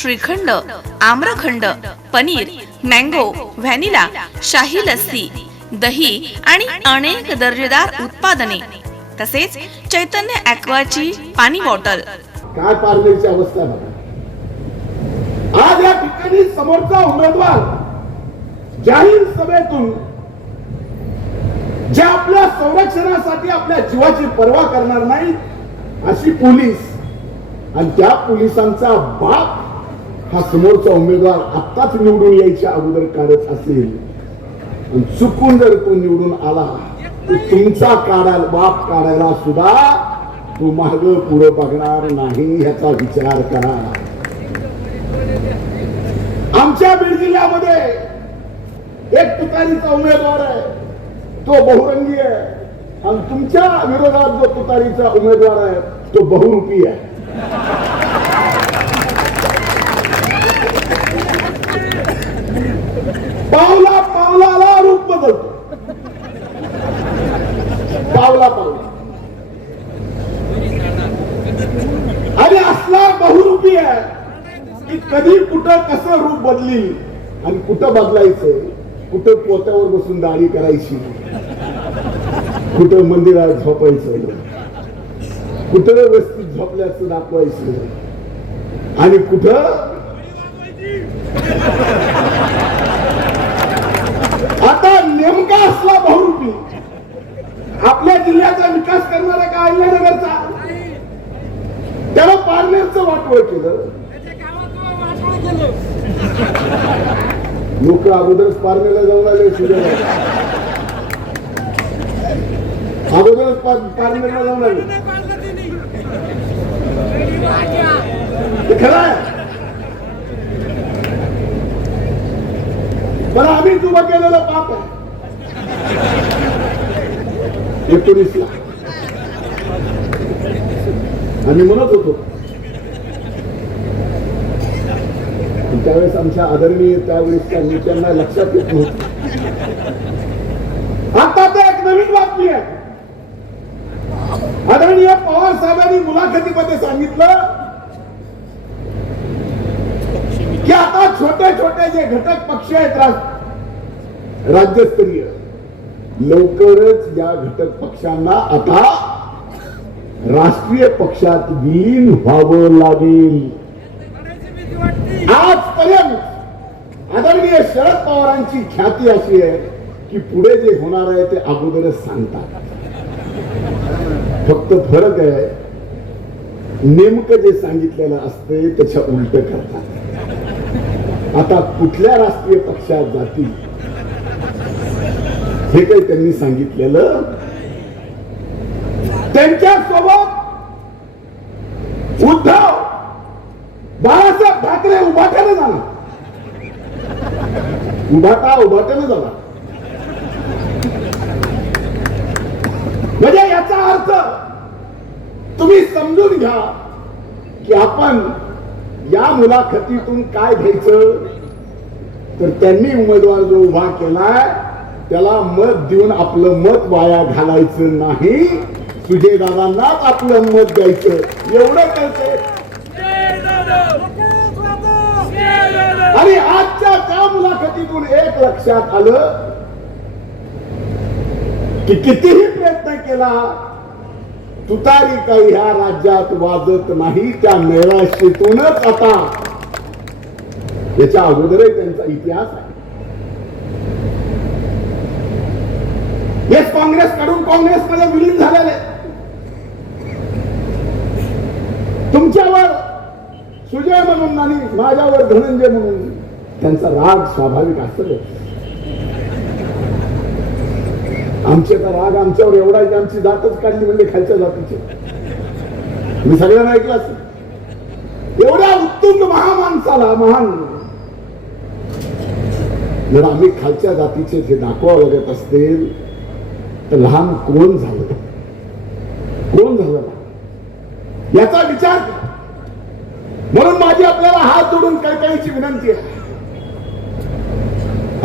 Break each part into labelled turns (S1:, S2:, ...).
S1: Shrikhand amrakhand paneer mango vanilla शाही लस्सी दही आणि अनेक दर्जेदार उत्पादने. तसेच चैतन्य ॲक्वाची पाणी बॉटल.
S2: काय पारनेरची अवस्था बघा. आज या ठिकाणी समोरचा उमेदवार जाहीर सभेतून जे आपल्या संरक्षणासाठी आपल्या जीवाची पर्वा करणार नाही अशी पोलीस आणि त्या पोलिसांचा बाप हा समोरचा उमेदवार आत्ताच निवडून यायच्या अगोदर काढत असेल. चुकून जर तो निवडून आला तर तुमचा काढायला बाप काढायला सुद्धा तो मार्ग पुढे बघणार नाही ह्याचा विचार करा. आमच्या बीड जिल्ह्यामध्ये एक तुतारीचा उमेदवार आहे. तो बहुरंगी आहे. आणि तुमच्या विरोधात जो तुतारीचा उमेदवार आहे तो बहुरूपी आहे. पावला पावलाला रूप बदलतो. पावला पावला. आणि असला बहुरूपी आहे की कधी कुठं कसं रूप बदली आणि कुठं बदलायचं कुठं पोत्यावर बसून दाढी करायची कुठं मंदिरात झोपायचं कुठं व्यवस्थित झोपल्याचं दाखवायचं आणि कुठं आता नेमका असला बहुरूपी आपल्या जिल्ह्याचा विकास करणारा का अहिल्यानगरचा त्याला पारनेरचं केलं. लोक अगोदरच जाऊन आले अगोदरच पार- पारनेरला जाऊन आले. खरं आम्ही उभं केलेलं पाप आहे. एकोणीसला. आम्ही म्हणत होतो पण त्यावेळेस आमच्या आदरणीय त्यांनी त्यांना लक्षात येत नव्हतं. आता तर एक नवीन बातमी आहे. आदरणीय पवार साहेबांनी मुलाखतीमध्ये सांगितलं की आता छोटे छोटे जे घटक पक्ष आहेत राज्यस्तरीय लवकरच या घटक पक्षांना आता राष्ट्रीय पक्षात विलीन व्हावं लागेल. आदरणीय शरद पवारांची ख्याती अशी आहे की पुढे जे होणार आहे ते अगोदरच सांगतात. फक्त फरक आहे नेमकं जे सांगितलेलं असते त्याच्या उलट करतात. आता कुठल्या राष्ट्रीय पक्षात जातील हे काही त्यांनी सांगितलेलं त्यांच्यासोबत उद्धव बाळासाहेब ठाकरे उभाट्याने जाणार उभाटा उभाट्याने झाला. म्हणजे याचा अर्थ तुम्ही समजून घ्या की आपण या मुलाखतीतून काय घ्यायचं? तर त्यांनी उमेदवार जो उभा केलाय त्याला मत देऊन आपलं मत वाया घालायचं नाही. सुजयदादांनाच आपलं मत द्यायचं. एवढं कळतंय. आणि आजच्या त्या मुलाखतीतून एक लक्षात आलं की कितीही प्रयत्न केला तुतारी काही ह्या राज्यात वाजत नाही त्या मेळाशीतूनच आता याच्या अगोदरही त्यांचा इतिहास आहे. हेच काँग्रेस कडून काँग्रेसमध्ये विलीन झालेले तुमच्यावर सुजय म्हणून आणि माझ्यावर धनंजय म्हणून त्यांचा राग स्वाभाविक असतो. आमचे तर राग आमच्यावर एवढा आहे की आमची जातच काढली म्हणजे खालच्या जातीची. मी सगळ्यांना ऐकलं असत. एवढ्या उत्तुंग महामाणसाला महान. जर आम्ही खालच्या जातीचे जे दाखवा लागत असतील तर लहान कोण झालं? कोण झालं? याचा विचार म्हणून माझी आपल्याला हात जोडून कळकळीची विनंती आहे.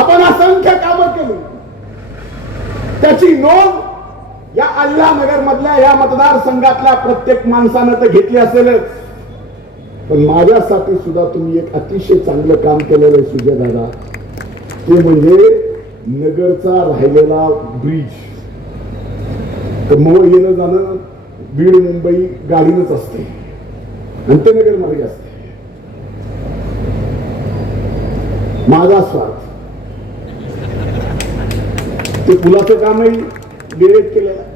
S2: आपण असंख्य कामं केली. त्याची नोंद या अल्लानगर मधल्या या मतदारसंघातल्या प्रत्येक माणसानं तर घेतली असेलच. पण माझ्यासाठी सुद्धा तुम्ही एक अतिशय चांगलं काम केलेलं आहे सुजय दादा. ते म्हणजे नगरचा राहिलेला ब्रिज. तर मग येणं जाणं बीड मुंबई गाडीनच असते. अंत्यनगरमध्ये असते. माझा स्वार्थ. ते पुलाचं कामही वेळेत केलेलं आहे.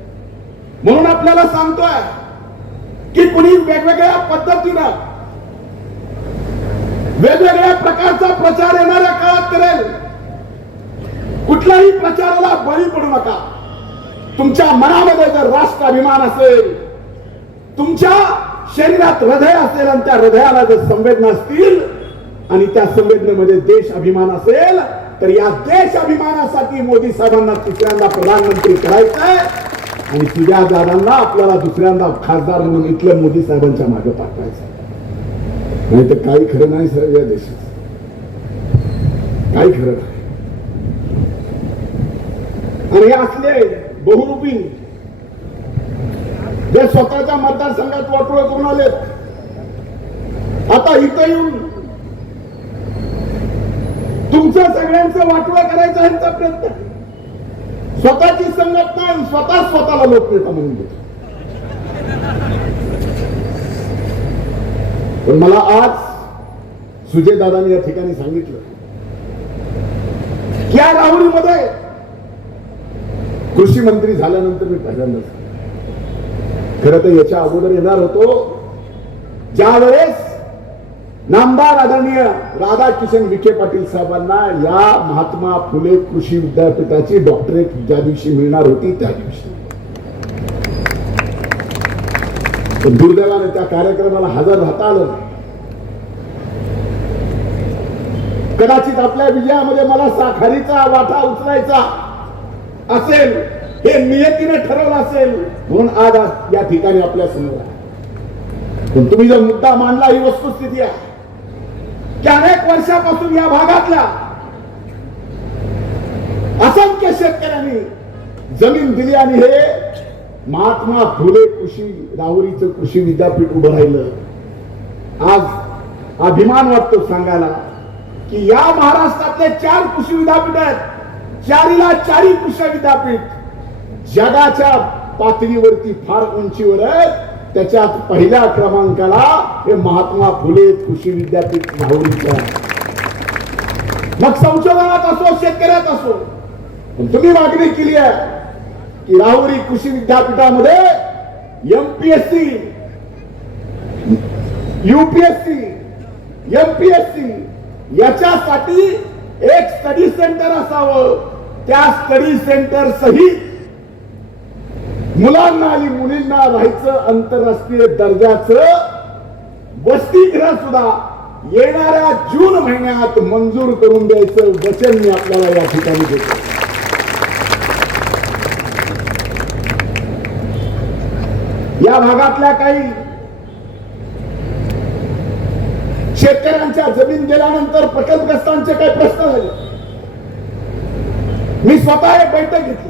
S2: म्हणून आपल्याला सांगतोय की कुणी वेगवेगळ्या पद्धतीनं वेगवेगळ्या प्रकारचा प्रचार येणाऱ्या काळात करेल. कुठल्याही प्रचाराला बळी पडू नका. तुमच्या मनामध्ये जर राष्ट्राभिमान असेल तुमच्या शरीरात हृदय असेल आणि त्या हृदयाला जर संवेदना असतील आणि त्या संवेदनेमध्ये देश अभिमान असेल तर या देश अभिमानासाठी मोदी साहेबांना तिसऱ्यांदा प्रधानमंत्री करायचंय. आणि तुझ्या दादांना आपल्याला दुसऱ्यांदा खासदार म्हणून इथल्या मोदी साहेबांच्या मागे पाठवायचं नाही म्हणजे तर काही खरं नाही सर या देशात. काही खरं नाही. आणि असले बहुरूपी जे स्वतःच्या मतदारसंघात वाटोळ करून आलेत. आता इथं येऊन तुमच्या सगळ्यांचं वाटोळं करायचा ह्यांचा प्रयत्न. स्वतःची संघटना आणि स्वतः स्वतःला लोकनेता म्हणून देतो. पण मला आज सुजयदादांनी या ठिकाणी सांगितलं की या राहुरीमध्ये कृषी मंत्री झाल्यानंतर मी पहिल्यांदाच खरं तर याच्या अगोदर येणार होतो. ज्या वेळेस नामदार आदरणीय राधाकिशन विखे पाटील साहेबांना या महात्मा फुले कृषी विद्यापीठाची डॉक्टरेट ज्या दिवशी मिळणार होती त्या दिवशी. दुर्दैवाने त्या कार्यक्रमाला हजर राहता आलं कदाचित आपल्या विजयामध्ये मला साखरीचा वाटा उचलायचा असेल हे नियतीने ठरवलं असेल म्हणून आज या ठिकाणी आपल्यासमोर आहे. पण तुम्ही जर मुद्दा मांडला ही वस्तुस्थिती आहे. की अनेक वर्षापासून या भागातल्या असंख्य शेतकऱ्यांनी जमीन दिली आणि हे महात्मा फुले कृषी राहुरीचं कृषी विद्यापीठ उभं राहिलं. आज अभिमान वाटतो सांगायला की या महाराष्ट्रातले चार कृषी विद्यापीठ आहेत. चारीला चारी कृषी विद्यापीठ. जगाच्या पातळीवरती फार उंचीवर आहेत त्याच्यात पहिल्या क्रमांकाला हे महात्मा फुले कृषी विद्यापीठ माहुरीचं आहे. मग संशोधनात असो शेतकऱ्यात असो पण तुम्ही मागणी केली आहे की राहुरी कृषी विद्यापीठामध्ये एमपीएससी युपीएससी एमपीएससी याच्यासाठी एक स्टडी सेंटर असावं त्या स्टडी सेंटर सहित मुलांना आणि मुलींना राहायचं आंतरराष्ट्रीय दर्जाचं वसतिगृह सुद्धा येणाऱ्या जून महिन्यात मंजूर करून द्यायचं वचन मी आपल्याला या ठिकाणी देतो. या भागातल्या काही शेतकऱ्यांच्या जमीन गेल्यानंतर प्रकल्पग्रस्तांचे काही प्रश्न झाले. मी स्वतः एक बैठक घेतली.